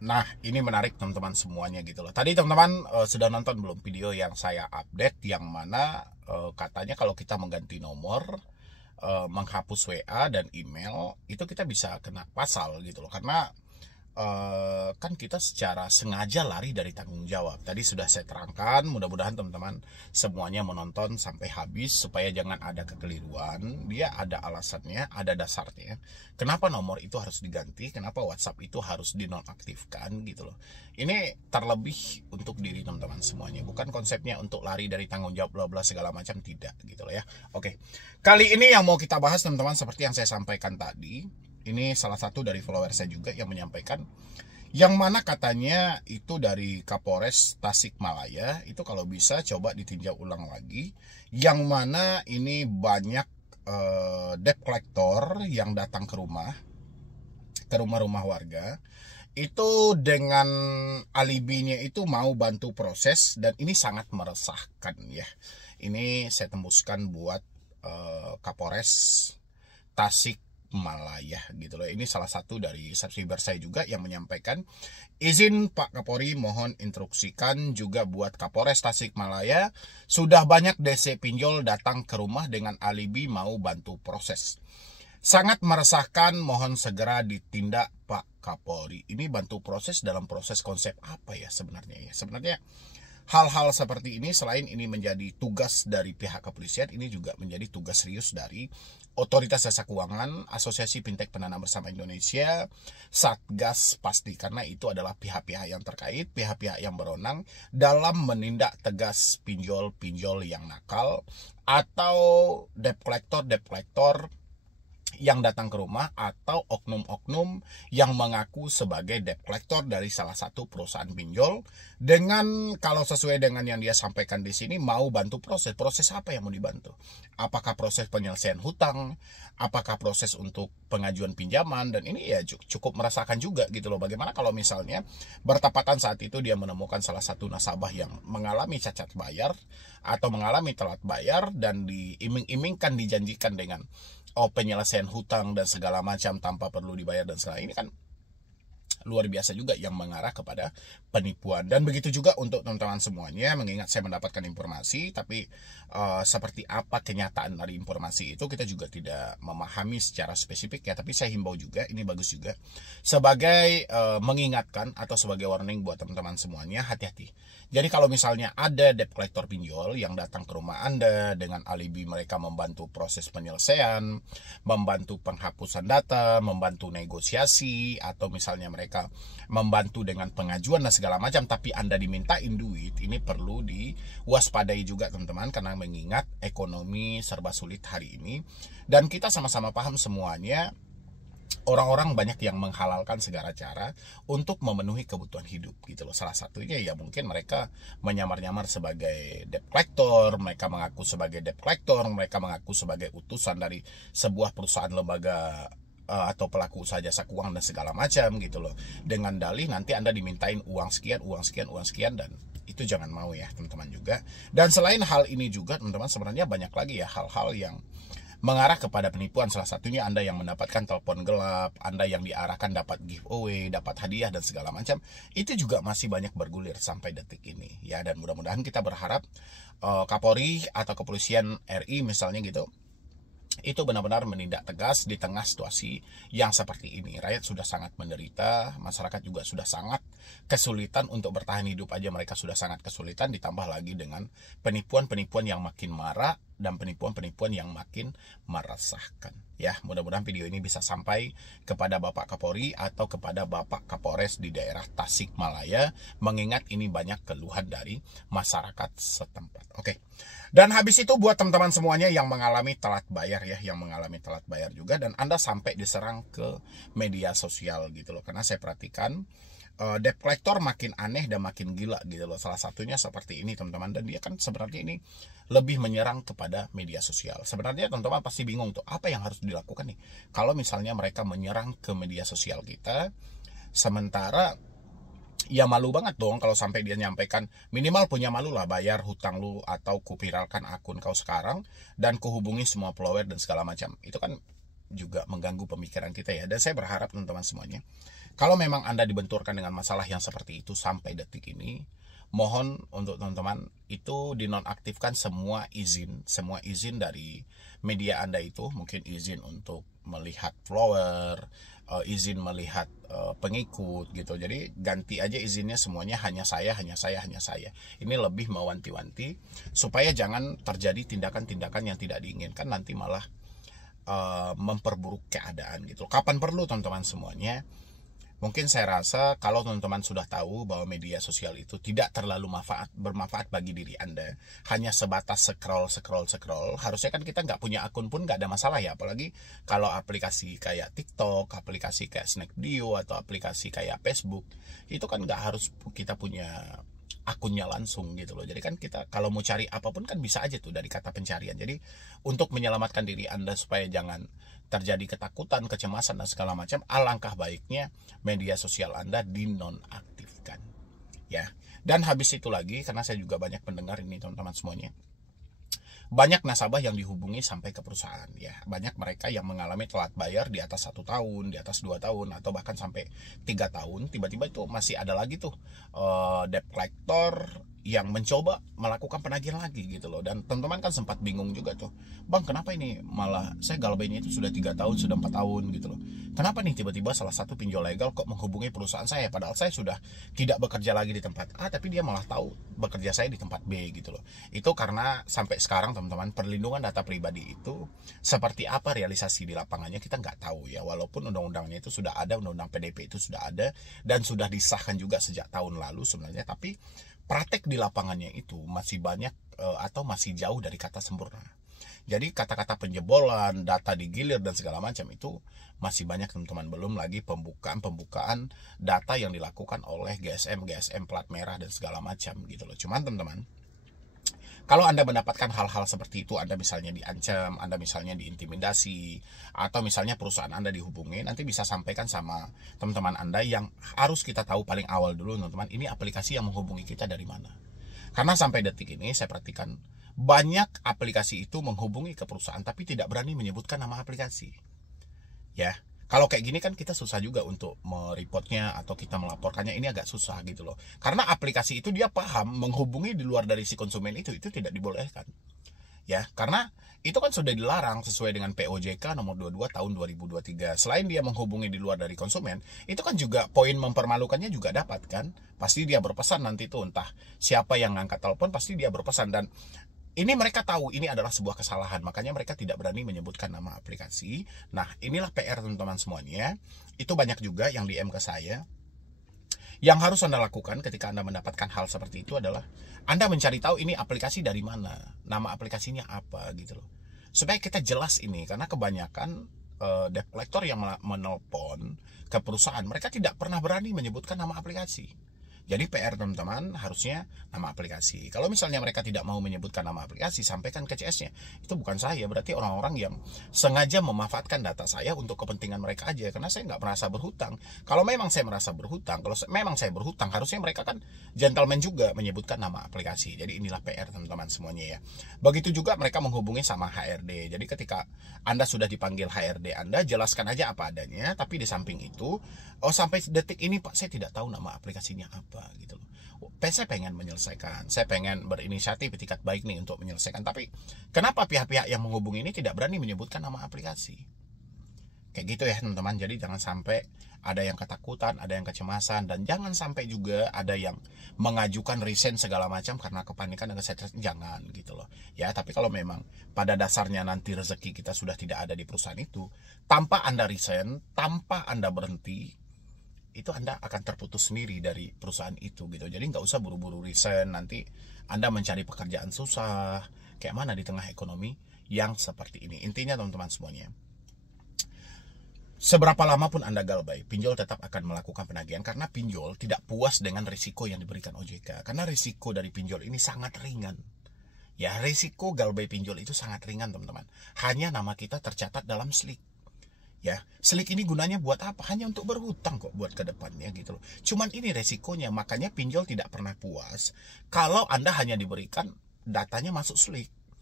Nah, ini menarik teman-teman semuanya gitu loh. Tadi teman-teman sudah nonton belum video yang saya update yang mana katanya kalau kita mengganti nomor, menghapus WA dan email, itu kita bisa kena pasal gitu loh. Karena kan kita secara sengaja lari dari tanggung jawab. Tadi sudah saya terangkan, mudah-mudahan teman-teman semuanya menonton sampai habis supaya jangan ada kekeliruan. Dia ada alasannya, ada dasarnya. Kenapa nomor itu harus diganti, kenapa WhatsApp itu harus dinonaktifkan gitu loh. Ini terlebih untuk diri teman-teman semuanya, bukan konsepnya untuk lari dari tanggung jawab bla bla segala macam, tidak gitu loh ya. Oke. Kali ini yang mau kita bahas teman-teman seperti yang saya sampaikan tadi. Ini salah satu dari follower saya juga yang menyampaikan, yang mana katanya itu dari Kapolres Tasikmalaya, itu kalau bisa coba ditinjau ulang lagi, yang mana ini banyak debt collector yang datang ke rumah-rumah warga, itu dengan alibinya itu mau bantu proses, dan ini sangat meresahkan ya. Ini saya tembuskan buat Kapolres Tasik Malaya gitu loh. Ini salah satu dari subscriber saya juga yang menyampaikan, izin Pak Kapolri mohon instruksikan juga buat Kapolres Tasikmalaya, sudah banyak DC pinjol datang ke rumah dengan alibi mau bantu proses. Sangat meresahkan, mohon segera ditindak Pak Kapolri. Ini bantu proses dalam proses konsep apa ya sebenarnya ya? Sebenarnya hal-hal seperti ini selain ini menjadi tugas dari pihak kepolisian, ini juga menjadi tugas serius dari Otoritas Jasa Keuangan, Asosiasi Fintech Pendanaan Bersama Indonesia, Satgas pasti, karena itu adalah pihak-pihak yang terkait, pihak-pihak yang berwenang dalam menindak tegas pinjol-pinjol yang nakal atau debt collector yang datang ke rumah, atau oknum-oknum yang mengaku sebagai debt collector dari salah satu perusahaan pinjol, dengan kalau sesuai dengan yang dia sampaikan di sini mau bantu proses. Proses apa yang mau dibantu? Apakah proses penyelesaian hutang? Apakah proses untuk pengajuan pinjaman? Dan ini ya cukup merasakan juga gitu loh. Bagaimana kalau misalnya bertepatan saat itu dia menemukan salah satu nasabah yang mengalami cacat bayar atau mengalami telat bayar, dan diiming-imingkan, dijanjikan dengan penyelesaian hutang dan segala macam tanpa perlu dibayar dan segala, ini kan luar biasa juga yang mengarah kepada penipuan. Dan begitu juga untuk teman-teman semuanya, mengingat saya mendapatkan informasi, tapi seperti apa kenyataan dari informasi itu kita juga tidak memahami secara spesifik ya. Tapi saya himbau juga, ini bagus juga sebagai mengingatkan atau sebagai warning buat teman-teman semuanya, hati-hati. Jadi kalau misalnya ada debt collector pinjol yang datang ke rumah Anda dengan alibi mereka membantu proses penyelesaian, membantu penghapusan data, membantu negosiasi, atau misalnya mereka membantu dengan pengajuan dan segala macam, tapi Anda dimintain duit, ini perlu diwaspadai juga teman-teman, karena mengingat ekonomi serba sulit hari ini, dan kita sama-sama paham semuanya, orang-orang banyak yang menghalalkan segala cara untuk memenuhi kebutuhan hidup gitu loh. Salah satunya ya mungkin mereka menyamar-nyamar sebagai debt collector, mereka mengaku sebagai debt collector, mereka mengaku sebagai utusan dari sebuah perusahaan lembaga atau pelaku usaha jasa keuangan dan segala macam gitu loh, dengan dalih nanti Anda dimintain uang sekian, uang sekian, uang sekian, dan itu jangan mau ya teman-teman juga. Dan selain hal ini juga teman-teman, sebenarnya banyak lagi ya hal-hal yang mengarah kepada penipuan. Salah satunya Anda yang mendapatkan telepon gelap, Anda yang diarahkan dapat giveaway, dapat hadiah dan segala macam. Itu juga masih banyak bergulir sampai detik ini ya. Dan mudah-mudahan kita berharap Kapolri atau Kepolisian RI misalnya gitu, itu benar-benar menindak tegas di tengah situasi yang seperti ini. Rakyat sudah sangat menderita, masyarakat juga sudah sangat kesulitan untuk bertahan hidup aja, mereka sudah sangat kesulitan, ditambah lagi dengan penipuan-penipuan yang makin marak dan penipuan-penipuan yang makin meresahkan. Ya, mudah-mudahan video ini bisa sampai kepada Bapak Kapolri atau kepada Bapak Kapolres di daerah Tasikmalaya, mengingat ini banyak keluhan dari masyarakat setempat. Oke. Dan habis itu buat teman-teman semuanya yang mengalami telat bayar ya, yang mengalami telat bayar juga, dan Anda sampai diserang ke media sosial gitu loh. Karena saya perhatikan debt collector makin aneh dan makin gila gitu loh. Salah satunya seperti ini teman-teman, dan dia kan sebenarnya ini lebih menyerang kepada media sosial. Sebenarnya teman-teman pasti bingung tuh, apa yang harus dilakukan nih kalau misalnya mereka menyerang ke media sosial kita, sementara ya malu banget dong kalau sampai dia nyampaikan, minimal punya malu lah, bayar hutang lu atau kuviralkan akun kau sekarang dan kuhubungi semua follower dan segala macam. Itu kan juga mengganggu pemikiran kita ya. Dan saya berharap teman-teman semuanya, Kalau memang Anda dibenturkan dengan masalah yang seperti itu sampai detik ini, mohon untuk teman-teman itu dinonaktifkan semua izin dari media Anda itu. Mungkin izin untuk melihat follower, izin melihat pengikut gitu. Jadi ganti aja izinnya semuanya hanya saya. Ini lebih mewanti-wanti supaya jangan terjadi tindakan-tindakan yang tidak diinginkan, nanti malah memperburuk keadaan gitu. Kapan perlu teman-teman semuanya? Mungkin saya rasa kalau teman-teman sudah tahu bahwa media sosial itu tidak terlalu bermanfaat bagi diri Anda, hanya sebatas scroll, harusnya kan kita nggak punya akun pun nggak ada masalah ya. Apalagi kalau aplikasi kayak TikTok, aplikasi kayak Snackdio, atau aplikasi kayak Facebook, itu kan nggak harus kita punya akunnya langsung gitu loh. Jadi kan kita kalau mau cari apapun kan bisa aja tuh dari kata pencarian. Jadi untuk menyelamatkan diri Anda supaya jangan terjadi ketakutan, kecemasan dan segala macam, alangkah baiknya media sosial Anda dinonaktifkan ya. Dan habis itu lagi, karena saya juga banyak pendengar ini teman-teman semuanya, banyak nasabah yang dihubungi sampai ke perusahaan ya. Banyak mereka yang mengalami telat bayar di atas 1 tahun, di atas 2 tahun, atau bahkan sampai 3 tahun. Tiba-tiba itu masih ada lagi tuh debt collector yang mencoba melakukan penagihan lagi gitu loh. Dan teman-teman kan sempat bingung juga tuh, bang kenapa ini malah saya galbainya itu sudah 3 tahun, sudah 4 tahun gitu loh. Kenapa nih tiba-tiba salah satu pinjol legal kok menghubungi perusahaan saya, padahal saya sudah tidak bekerja lagi di tempat A, tapi dia malah tahu bekerja saya di tempat B gitu loh. Itu karena sampai sekarang teman-teman, perlindungan data pribadi itu seperti apa realisasi di lapangannya kita nggak tahu ya. Walaupun undang-undangnya itu sudah ada, undang-undang PDP itu sudah ada dan sudah disahkan juga sejak tahun lalu sebenarnya, tapi praktek di lapangannya itu masih banyak atau masih jauh dari kata sempurna. Jadi kata-kata penjebolan, data digilir dan segala macam itu masih banyak teman-teman. Belum lagi pembukaan data yang dilakukan oleh GSM plat merah dan segala macam gitu loh. Cuman teman-teman, kalau Anda mendapatkan hal-hal seperti itu, Anda misalnya diancam, Anda misalnya diintimidasi, atau misalnya perusahaan Anda dihubungi, nanti bisa sampaikan sama teman-teman Anda. Yang harus kita tahu paling awal dulu teman-teman, ini aplikasi yang menghubungi kita dari mana. Karena sampai detik ini saya perhatikan banyak aplikasi itu menghubungi ke perusahaan tapi tidak berani menyebutkan nama aplikasi. Ya, kalau kayak gini kan kita susah juga untuk mereportnya atau kita melaporkannya, ini agak susah gitu loh. Karena aplikasi itu dia paham menghubungi di luar dari si konsumen itu tidak dibolehkan. Ya, karena itu kan sudah dilarang sesuai dengan POJK nomor 22 tahun 2023. Selain dia menghubungi di luar dari konsumen, itu kan juga poin mempermalukannya juga dapat kan. Pasti dia berpesan nanti tuh, entah siapa yang ngangkat telepon pasti dia berpesan. Dan ini mereka tahu ini adalah sebuah kesalahan, makanya mereka tidak berani menyebutkan nama aplikasi. Nah, inilah PR teman-teman semuanya. Itu banyak juga yang DM ke saya. Yang harus Anda lakukan ketika Anda mendapatkan hal seperti itu adalah Anda mencari tahu ini aplikasi dari mana, nama aplikasinya apa gitu loh. Supaya kita jelas ini, karena kebanyakan debt collector yang menelpon ke perusahaan, mereka tidak pernah berani menyebutkan nama aplikasi. Jadi PR teman-teman harusnya nama aplikasi. Kalau misalnya mereka tidak mau menyebutkan nama aplikasi, sampaikan ke CS-nya. Itu bukan saya, berarti orang-orang yang sengaja memanfaatkan data saya untuk kepentingan mereka aja. Karena saya nggak merasa berhutang. Kalau memang saya merasa berhutang, kalau memang saya berhutang, harusnya mereka kan gentleman juga menyebutkan nama aplikasi. Jadi inilah PR teman-teman semuanya ya. Begitu juga mereka menghubungi sama HRD. Jadi ketika Anda sudah dipanggil HRD Anda, jelaskan aja apa adanya. Tapi di samping itu, sampai detik ini Pak, saya tidak tahu nama aplikasinya apa gitu loh. Saya pengen menyelesaikan, saya pengen berinisiatif etikat baik nih untuk menyelesaikan, tapi kenapa pihak-pihak yang menghubungi ini tidak berani menyebutkan nama aplikasi? Kayak gitu ya teman-teman. Jadi jangan sampai ada yang ketakutan, ada yang kecemasan, dan jangan sampai juga ada yang mengajukan resign segala macam karena kepanikan dan kesadaran. Jangan gitu loh ya. Tapi kalau memang pada dasarnya nanti rezeki kita sudah tidak ada di perusahaan itu, tanpa Anda resign, tanpa Anda berhenti, itu Anda akan terputus sendiri dari perusahaan itu gitu. Jadi nggak usah buru-buru resign, nanti Anda mencari pekerjaan susah kayak mana di tengah ekonomi yang seperti ini. Intinya teman-teman semuanya, seberapa lama pun Anda galbay, pinjol tetap akan melakukan penagihan karena pinjol tidak puas dengan risiko yang diberikan OJK. Karena risiko dari pinjol ini sangat ringan. Ya, risiko galbay pinjol itu sangat ringan teman-teman. Hanya nama kita tercatat dalam slik. Ya, slik ini gunanya buat apa? Hanya untuk berhutang kok buat ke depannya gitu loh. Cuman ini resikonya, makanya pinjol tidak pernah puas kalau Anda hanya diberikan datanya masuk slik.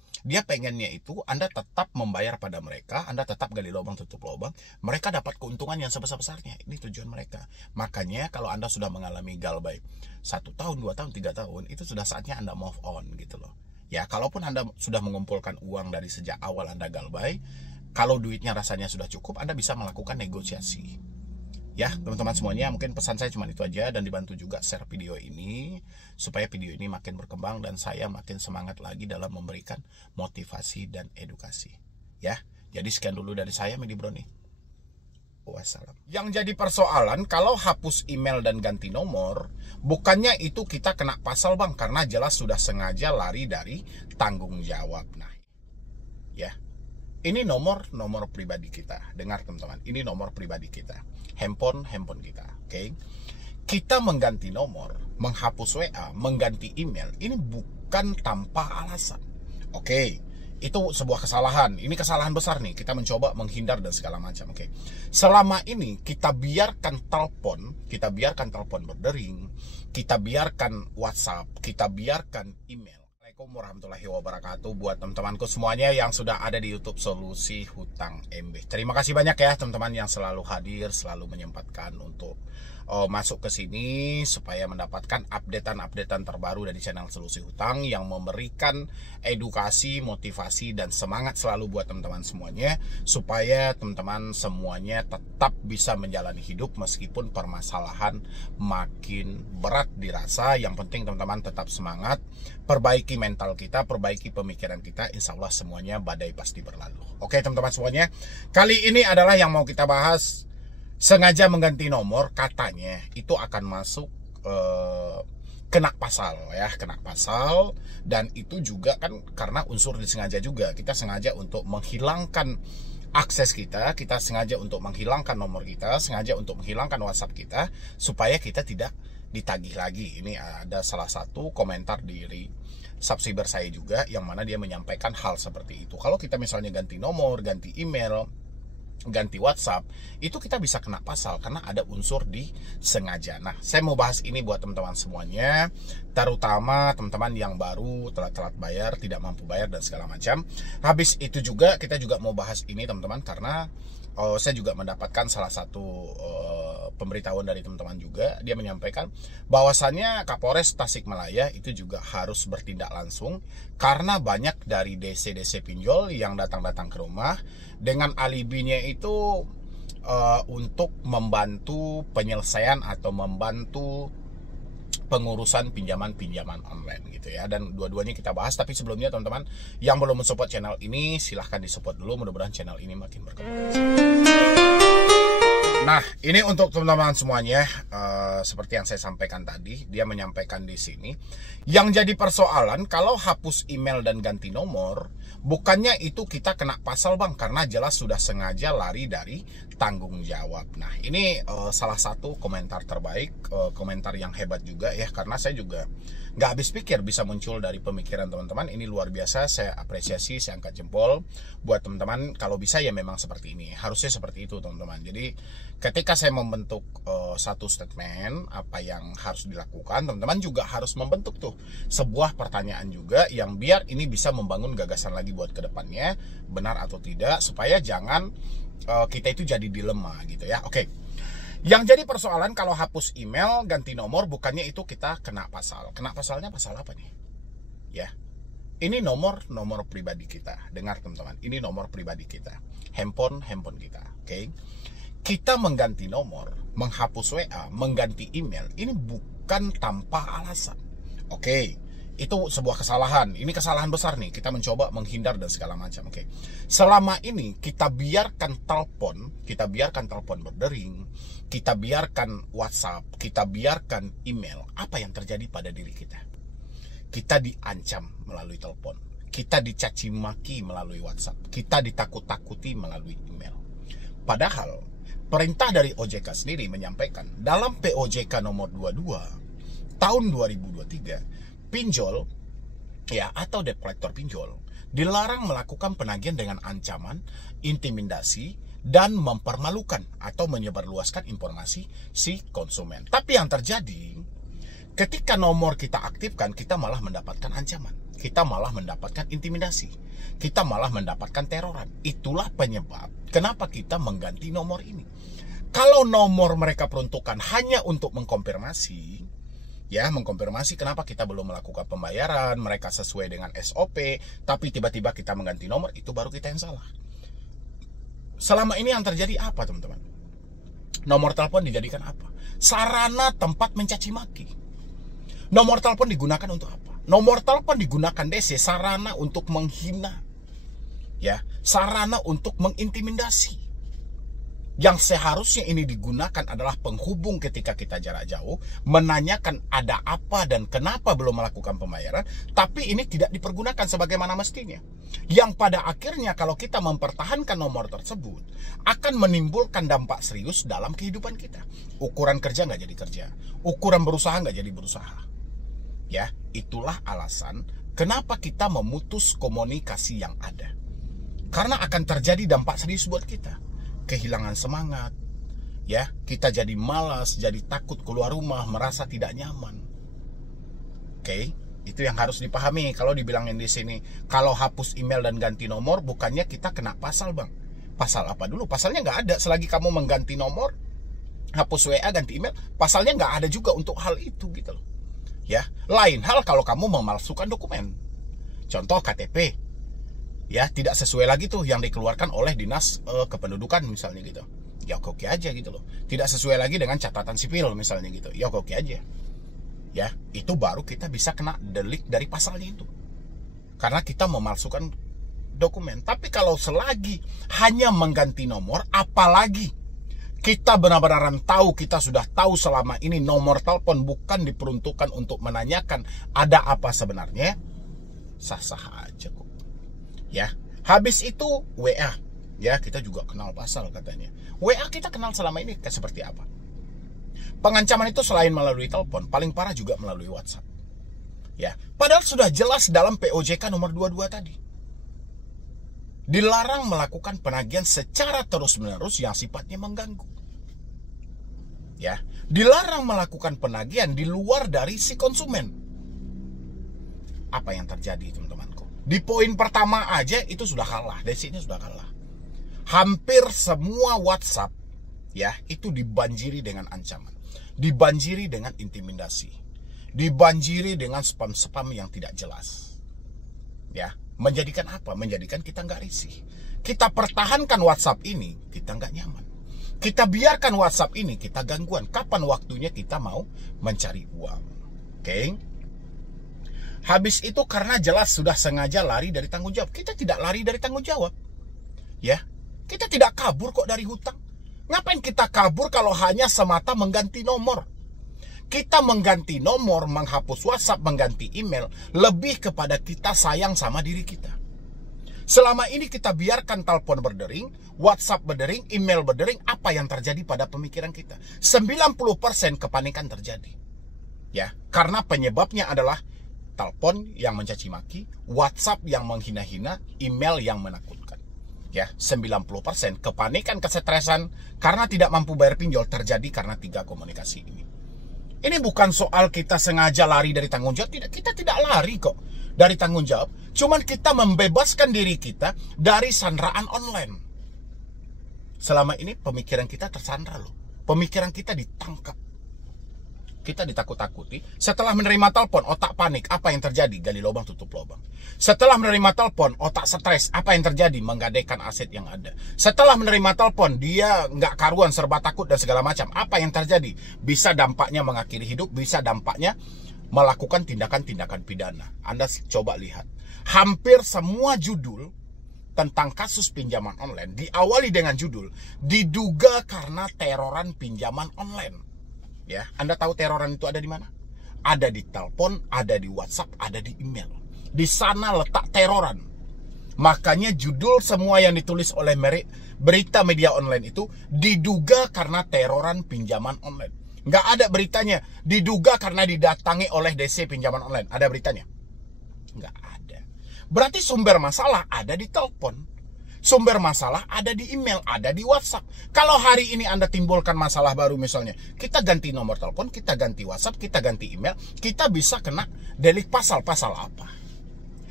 Dia pengennya itu Anda tetap membayar pada mereka, Anda tetap gali lubang tutup lubang, mereka dapat keuntungan yang sebesar-besarnya. Ini tujuan mereka. Makanya kalau Anda sudah mengalami galbay 1 tahun, 2 tahun, 3 tahun, itu sudah saatnya Anda move on gitu loh. Ya, kalaupun Anda sudah mengumpulkan uang dari sejak awal Anda galbay, kalau duitnya rasanya sudah cukup, Anda bisa melakukan negosiasi. Ya, teman-teman semuanya, mungkin pesan saya cuma itu aja, dan dibantu juga share video ini supaya video ini makin berkembang dan saya makin semangat lagi dalam memberikan motivasi dan edukasi. Ya, jadi sekian dulu dari saya, Medi Broni. Wassalam. Yang jadi persoalan kalau hapus email dan ganti nomor, bukannya itu kita kena pasal bang, karena jelas sudah sengaja lari dari tanggung jawab. Nah, ya, ini nomor pribadi kita. Dengar teman-teman, ini nomor pribadi kita. Handphone kita, oke? Kita mengganti nomor, menghapus WA, mengganti email, ini bukan tanpa alasan. Oke, itu sebuah kesalahan. Ini kesalahan besar nih. Kita mencoba menghindar dan segala macam. Oke. Selama ini kita biarkan telepon berdering, kita biarkan WhatsApp, kita biarkan email. Assalamualaikum warahmatullahi wabarakatuh buat teman-temanku semuanya yang sudah ada di YouTube Solusi Hutang MB. Terima kasih banyak ya teman-teman yang selalu hadir, selalu menyempatkan untuk masuk ke sini supaya mendapatkan updatean terbaru dari channel Solusi Hutang yang memberikan edukasi, motivasi, dan semangat selalu buat teman-teman semuanya supaya teman-teman semuanya tetap bisa menjalani hidup meskipun permasalahan makin berat dirasa. Yang penting teman-teman tetap semangat, perbaiki mental kita, perbaiki pemikiran kita, insya Allah semuanya badai pasti berlalu. Oke teman-teman semuanya, kali ini adalah yang mau kita bahas. Sengaja mengganti nomor katanya itu akan masuk kena pasal ya, kena pasal. Dan itu juga kan karena unsur disengaja juga. Kita sengaja untuk menghilangkan akses kita, kita sengaja untuk menghilangkan nomor kita, sengaja untuk menghilangkan WhatsApp kita supaya kita tidak ditagih lagi. Ini ada salah satu komentar dari subscriber saya juga yang mana dia menyampaikan hal seperti itu. Kalau kita misalnya ganti nomor, ganti email, ganti WhatsApp, itu kita bisa kena pasal karena ada unsur disengaja. Nah, saya mau bahas ini buat teman-teman semuanya, terutama teman-teman yang baru, telat-telat bayar, tidak mampu bayar, dan segala macam. Habis itu juga kita juga mau bahas ini teman-teman karena saya juga mendapatkan salah satu pemberitahuan dari teman-teman juga. Dia menyampaikan bahwasannya Kapolres Tasikmalaya itu juga harus bertindak langsung karena banyak dari DC-DC pinjol yang datang-datang ke rumah dengan alibinya itu untuk membantu penyelesaian atau membantu pengurusan pinjaman online gitu ya. Dan dua-duanya kita bahas, tapi sebelumnya teman-teman yang belum mensupport channel ini silahkan disupport dulu, mudah-mudahan channel ini makin berkembang. Nah, ini untuk teman-teman semuanya, seperti yang saya sampaikan tadi, dia menyampaikan di sini, yang jadi persoalan kalau hapus email dan ganti nomor, bukannya itu kita kena pasal bang, karena jelas sudah sengaja lari dari tanggung jawab. Nah, ini salah satu komentar terbaik, komentar yang hebat juga ya, karena saya juga nggak habis pikir bisa muncul dari pemikiran teman-teman. Ini luar biasa, saya apresiasi, saya angkat jempol buat teman-teman. Kalau bisa ya memang seperti ini, harusnya seperti itu teman-teman. Jadi ketika saya membentuk satu statement apa yang harus dilakukan, teman-teman juga harus membentuk tuh sebuah pertanyaan juga yang biar ini bisa membangun gagasan lagi buat kedepannya, benar atau tidak, supaya jangan kita itu jadi dilema gitu ya. Oke. Yang jadi persoalan kalau hapus email, ganti nomor, bukannya itu kita kena pasal. Kena pasalnya pasal apa nih? Ya. Ini nomor pribadi kita. Dengar teman-teman, ini nomor pribadi kita. Handphone kita, oke? Kita mengganti nomor, menghapus WA, mengganti email, ini bukan tanpa alasan. Oke. Itu sebuah kesalahan. Ini kesalahan besar nih. Kita mencoba menghindar dan segala macam. Oke. Selama ini kita biarkan telepon berdering, kita biarkan WhatsApp, kita biarkan email. Apa yang terjadi pada diri kita? Kita diancam melalui telepon, kita dicaci maki melalui WhatsApp, kita ditakut-takuti melalui email. Padahal perintah dari OJK sendiri menyampaikan dalam POJK nomor 22 tahun 2023, pinjol ya atau debt collector pinjol dilarang melakukan penagihan dengan ancaman, intimidasi, dan mempermalukan atau menyebarluaskan informasi si konsumen. Tapi yang terjadi ketika nomor kita aktifkan, kita malah mendapatkan ancaman. kita malah mendapatkan intimidasi. Kita malah mendapatkan teroran. Itulah penyebab kenapa kita mengganti nomor ini. Kalau nomor mereka peruntukkan hanya untuk mengkonfirmasi, ya, mengkonfirmasi kenapa kita belum melakukan pembayaran, mereka sesuai dengan SOP, tapi tiba-tiba kita mengganti nomor, itu baru kita yang salah. Selama ini yang terjadi apa, teman-teman? Nomor telepon dijadikan apa? Sarana tempat mencaci maki. Nomor telepon digunakan untuk apa? Nomor telepon digunakan DC sarana untuk menghina. Ya, sarana untuk mengintimidasi. Yang seharusnya ini digunakan adalah penghubung ketika kita jarak jauh, menanyakan ada apa dan kenapa belum melakukan pembayaran, tapi ini tidak dipergunakan sebagaimana mestinya. Yang pada akhirnya kalau kita mempertahankan nomor tersebut, akan menimbulkan dampak serius dalam kehidupan kita. Ukuran kerja nggak jadi kerja, ukuran berusaha nggak jadi berusaha. Ya, itulah alasan kenapa kita memutus komunikasi yang ada. Karena akan terjadi dampak serius buat kita. Kehilangan semangat, ya, kita jadi malas, jadi takut keluar rumah, merasa tidak nyaman. Oke, itu yang harus dipahami. Kalau dibilangin di sini, kalau hapus email dan ganti nomor, bukannya kita kena pasal, bang. Pasal apa dulu? Pasalnya nggak ada. Selagi kamu mengganti nomor, hapus WA, ganti email, pasalnya nggak ada juga untuk hal itu, gitu loh. Ya, lain hal kalau kamu memalsukan dokumen. Contoh KTP. Ya, tidak sesuai lagi tuh yang dikeluarkan oleh dinas kependudukan misalnya gitu. Ya oke aja gitu loh. Tidak sesuai lagi dengan catatan sipil misalnya gitu. Ya oke aja. Ya, itu baru kita bisa kena delik dari pasalnya itu. Karena kita memalsukan dokumen. Tapi kalau selagi hanya mengganti nomor, apalagi kita benar-benar tahu, kita sudah tahu selama ini nomor telepon bukan diperuntukkan untuk menanyakan ada apa sebenarnya, sah-sah aja kok. Ya, habis itu WA. Ya, kita juga kenal pasal katanya. WA kita kenal selama ini seperti apa? Pengancaman itu selain melalui telepon, paling parah juga melalui WhatsApp. Ya, padahal sudah jelas dalam POJK nomor 22 tadi. Dilarang melakukan penagihan secara terus-menerus yang sifatnya mengganggu. Ya, dilarang melakukan penagihan di luar dari si konsumen. Apa yang terjadi, teman-temanku? Di poin pertama aja itu sudah kalah, dari sini sudah kalah. Hampir semua WhatsApp, ya, itu dibanjiri dengan ancaman, dibanjiri dengan intimidasi, dibanjiri dengan spam-spam yang tidak jelas. Ya, menjadikan apa? Menjadikan kita nggak risih. Kita pertahankan WhatsApp ini, kita nggak nyaman. Kita biarkan WhatsApp ini, kita gangguan. Kapan waktunya kita mau mencari uang? Oke? Habis itu karena jelas sudah sengaja lari dari tanggung jawab. Kita tidak lari dari tanggung jawab. Ya, kita tidak kabur kok dari hutang. Ngapain kita kabur kalau hanya semata mengganti nomor? Kita mengganti nomor, menghapus WhatsApp, mengganti email, lebih kepada kita sayang sama diri kita. Selama ini kita biarkan telepon berdering, WhatsApp berdering, email berdering, apa yang terjadi pada pemikiran kita? 90% kepanikan terjadi. Ya, karena penyebabnya adalah telepon yang mencaci maki, WhatsApp yang menghina-hina, email yang menakutkan. Ya, 90% kepanikan, kesetresan karena tidak mampu bayar pinjol terjadi karena 3 komunikasi ini. Ini bukan soal kita sengaja lari dari tanggung jawab, tidak, kita tidak lari kok dari tanggung jawab, cuman kita membebaskan diri kita dari sandraan online. Selama ini pemikiran kita tersandra loh. Pemikiran kita ditangkap. Kita ditakut-takuti. Setelah menerima telepon, otak panik. Apa yang terjadi? Gali lubang, tutup lubang. Setelah menerima telepon, otak stres. Apa yang terjadi? Menggadaikan aset yang ada. Setelah menerima telepon, dia nggak karuan, serba takut dan segala macam. Apa yang terjadi? Bisa dampaknya mengakhiri hidup, bisa dampaknya melakukan tindakan-tindakan pidana. Anda coba lihat. Hampir semua judul tentang kasus pinjaman online diawali dengan judul diduga karena teroran pinjaman online. Ya, Anda tahu teroran itu ada di mana? Ada di telepon, ada di WhatsApp, ada di email. Di sana letak teroran. Makanya judul semua yang ditulis oleh berita media online itu diduga karena teroran pinjaman online. Nggak ada beritanya diduga karena didatangi oleh DC pinjaman online. Ada beritanya? Nggak ada. Berarti sumber masalah ada di telepon. Sumber masalah ada di email, ada di WhatsApp. Kalau hari ini Anda timbulkan masalah baru misalnya, kita ganti nomor telepon, kita ganti WhatsApp, kita ganti email, kita bisa kena delik pasal-pasal apa?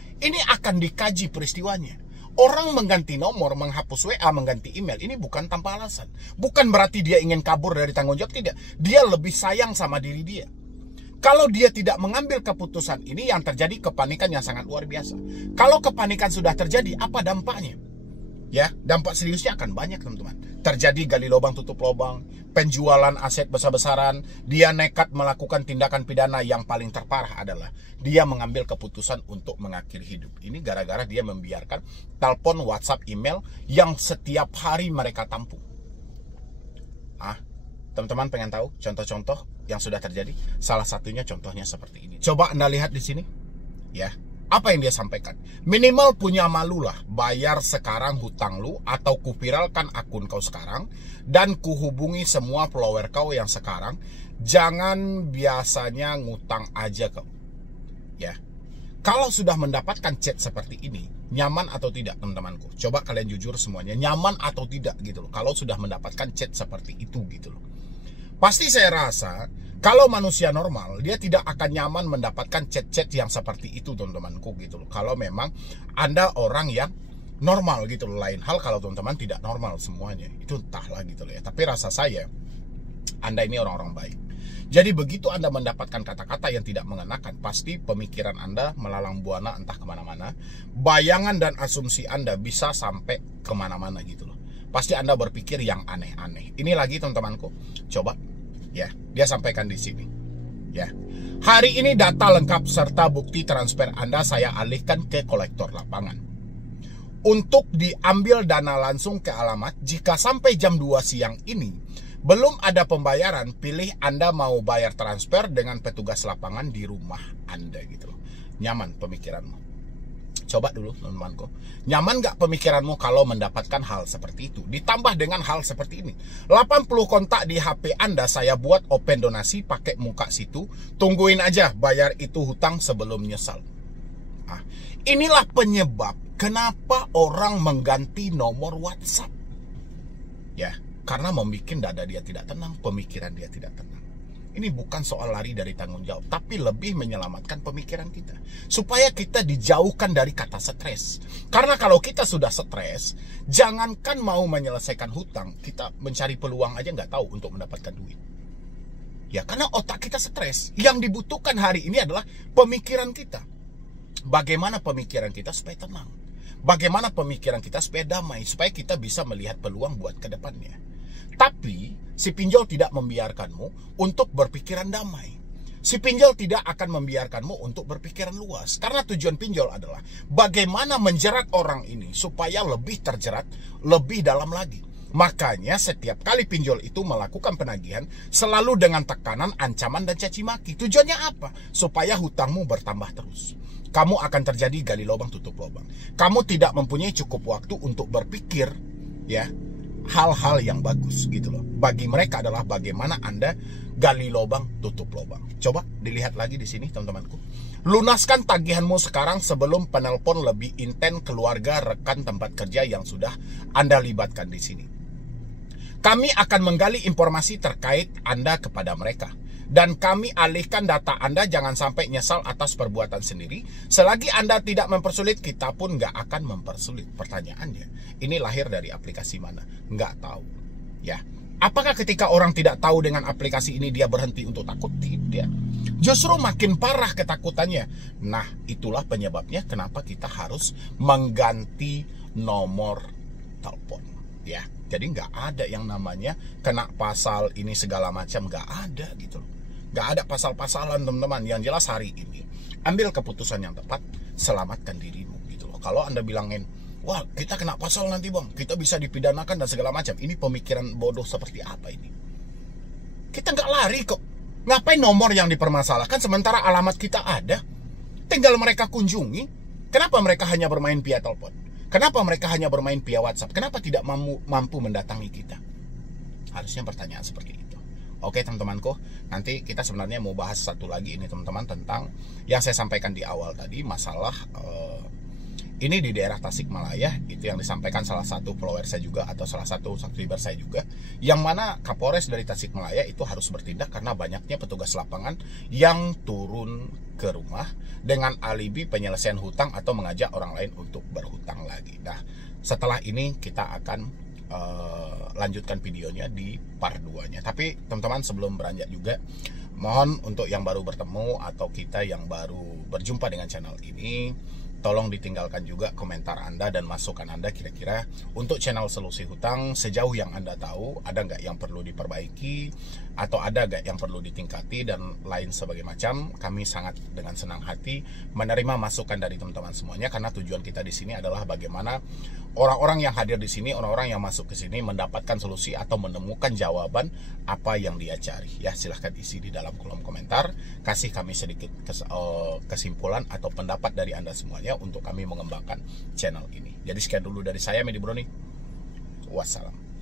Ini akan dikaji peristiwanya. Orang mengganti nomor, menghapus WA, mengganti email, ini bukan tanpa alasan. Bukan berarti dia ingin kabur dari tanggung jawab, tidak. Dia lebih sayang sama diri dia. Kalau dia tidak mengambil keputusan ini, yang terjadi kepanikan yang sangat luar biasa. Kalau kepanikan sudah terjadi, apa dampaknya? Ya, dampak seriusnya akan banyak, teman-teman. Terjadi gali lubang tutup lubang, penjualan aset besar-besaran, dia nekat melakukan tindakan pidana. Yang paling terparah adalah dia mengambil keputusan untuk mengakhiri hidup. Ini gara-gara dia membiarkan telepon, WhatsApp, email yang setiap hari mereka tampung. Teman-teman pengen tahu contoh-contoh yang sudah terjadi? Salah satunya contohnya seperti ini. Coba Anda lihat di sini. Ya. Apa yang dia sampaikan? Minimal punya malu lah, bayar sekarang hutang lu, atau kuviralkan akun kau sekarang, dan kuhubungi semua follower kau yang sekarang. Jangan biasanya ngutang aja kau. Ya, kalau sudah mendapatkan chat seperti ini, nyaman atau tidak, teman-temanku? Coba kalian jujur semuanya, nyaman atau tidak gitu loh. Kalau sudah mendapatkan chat seperti itu gitu loh. Pasti saya rasa kalau manusia normal, dia tidak akan nyaman mendapatkan chat-chat yang seperti itu, teman-temanku gitu loh. Kalau memang Anda orang yang normal gitu loh. Lain hal kalau teman-teman tidak normal semuanya, itu entahlah gitu loh ya. Tapi rasa saya, Anda ini orang-orang baik. Jadi begitu Anda mendapatkan kata-kata yang tidak mengenakan, pasti pemikiran Anda melalang buana entah kemana-mana. Bayangan dan asumsi Anda bisa sampai kemana-mana gitu loh. Pasti Anda berpikir yang aneh-aneh. Ini lagi teman-temanku, coba ya, dia sampaikan di sini. Ya, hari ini data lengkap serta bukti transfer Anda saya alihkan ke kolektor lapangan. Untuk diambil dana langsung ke alamat, jika sampai jam 2 siang ini belum ada pembayaran, pilih Anda mau bayar transfer dengan petugas lapangan di rumah Anda gitu loh. Nyaman pemikiranmu? Coba dulu teman-temanku, nyaman gak pemikiranmu kalau mendapatkan hal seperti itu? Ditambah dengan hal seperti ini, 80 kontak di HP Anda saya buat open donasi pakai muka situ. Tungguin aja bayar itu hutang sebelum nyesal. Inilah penyebab kenapa orang mengganti nomor WhatsApp. Ya, karena membuat dada dia tidak tenang, pemikiran dia tidak tenang. Ini bukan soal lari dari tanggung jawab, tapi lebih menyelamatkan pemikiran kita. Supaya kita dijauhkan dari kata stres. Karena kalau kita sudah stres, jangankan mau menyelesaikan hutang, kita mencari peluang aja nggak tahu untuk mendapatkan duit. Ya, karena otak kita stres. Yang dibutuhkan hari ini adalah pemikiran kita. Bagaimana pemikiran kita supaya tenang? Bagaimana pemikiran kita supaya damai? Supaya kita bisa melihat peluang buat ke depannya. Tapi si pinjol tidak membiarkanmu untuk berpikiran damai. Si pinjol tidak akan membiarkanmu untuk berpikiran luas. Karena tujuan pinjol adalah bagaimana menjerat orang ini supaya lebih terjerat, lebih dalam lagi. Makanya setiap kali pinjol itu melakukan penagihan selalu dengan tekanan, ancaman, dan caci maki. Tujuannya apa? Supaya hutangmu bertambah terus. Kamu akan terjadi gali lubang tutup lubang. Kamu tidak mempunyai cukup waktu untuk berpikir ya hal-hal yang bagus gitu loh. Bagi mereka adalah bagaimana Anda gali lubang tutup lubang. Coba dilihat lagi di sini teman-temanku. Lunaskan tagihanmu sekarang sebelum penelpon lebih intens keluarga, rekan tempat kerja yang sudah Anda libatkan di sini. Kami akan menggali informasi terkait Anda kepada mereka. Dan kami alihkan data Anda, jangan sampai nyesal atas perbuatan sendiri. Selagi Anda tidak mempersulit, kita pun nggak akan mempersulit. Pertanyaannya, ini lahir dari aplikasi mana? Nggak tahu. Ya, apakah ketika orang tidak tahu dengan aplikasi ini dia berhenti untuk takut? Tidak. Justru makin parah ketakutannya. Nah, itulah penyebabnya kenapa kita harus mengganti nomor telepon. Ya, jadi nggak ada yang namanya kena pasal ini segala macam, nggak ada gitu loh. Nggak ada pasal-pasalan teman-teman. Yang jelas hari ini ambil keputusan yang tepat, selamatkan dirimu gitu loh. Kalau Anda bilangin, wah kita kena pasal nanti bang, kita bisa dipidanakan dan segala macam, ini pemikiran bodoh seperti apa ini? Kita nggak lari kok. Ngapain nomor yang dipermasalahkan sementara alamat kita ada? Tinggal mereka kunjungi. Kenapa mereka hanya bermain via telepon? Kenapa mereka hanya bermain via WhatsApp? Kenapa tidak mampu mendatangi kita? Harusnya pertanyaan seperti itu. Oke teman-temanku, nanti kita sebenarnya mau bahas satu lagi ini teman-teman, tentang yang saya sampaikan di awal tadi, masalah Ini di daerah Tasikmalaya, itu yang disampaikan salah satu follower saya juga atau salah satu subscriber saya juga, yang mana Kapolres dari Tasikmalaya itu harus bertindak karena banyaknya petugas lapangan yang turun ke rumah dengan alibi penyelesaian hutang atau mengajak orang lain untuk berhutang lagi. Nah, setelah ini kita akan lanjutkan videonya di part 2-nya. Tapi teman-teman, sebelum beranjak juga, mohon untuk yang baru bertemu atau kita yang baru berjumpa dengan channel ini, tolong ditinggalkan juga komentar Anda dan masukan Anda kira-kira untuk channel Solusi Hutang sejauh yang Anda tahu, ada nggak yang perlu diperbaiki atau ada nggak yang perlu ditingkati dan lain sebagainya macam. Kami sangat dengan senang hati menerima masukan dari teman-teman semuanya, karena tujuan kita di sini adalah bagaimana orang-orang yang hadir di sini, orang-orang yang masuk ke sini mendapatkan solusi atau menemukan jawaban apa yang dia cari. Ya, silahkan isi di dalam kolom komentar, kasih kami sedikit kesimpulan atau pendapat dari Anda semuanya untuk kami mengembangkan channel ini. Jadi sekian dulu dari saya, Medi Broni. Wassalam.